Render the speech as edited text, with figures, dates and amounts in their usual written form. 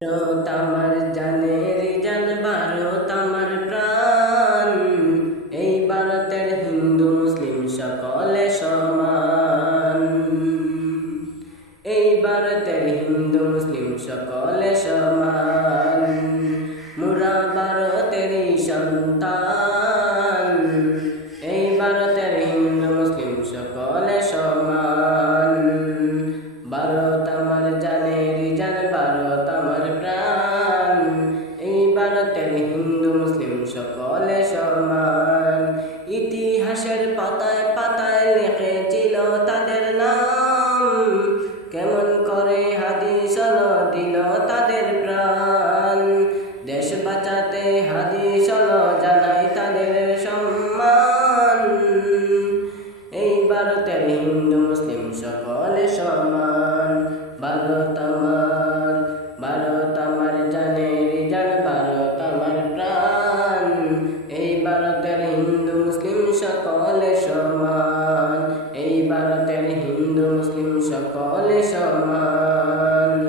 ভারত আমার জানের জান, ভারত আমার প্রাণ। এই ভারতের হিন্দু মুসলিম সকলে সমান। এই ভারতের হিন্দু মুসলিম সকলে সমান। মোরা ভারতেরই সন্তান। এই ভারতের হিন্দু মুসলিম সকলে সমান। ভারত আমার জানের জান, ভারত আমার প্রাণ। এই ভারতের হিন্দু মুসলিম সকলে সমান। ইতিহাসের পাতায় পাতায় লিখেছিল তাদের নাম। কেমন করে হাদিস দিল তাদের প্রাণ। দেশ বাঁচাতে হাদিস জানাই তাদের সম্মান। এই ভারতের হিন্দু মুসলিম সকলে সমান। ভারত আমার জানের জান, ভারত আমার প্রাণ। এই ভারতের হিন্দু মুসলিম সকলে সমান। এই ভারতের হিন্দু মুসলিম সকলে সমান।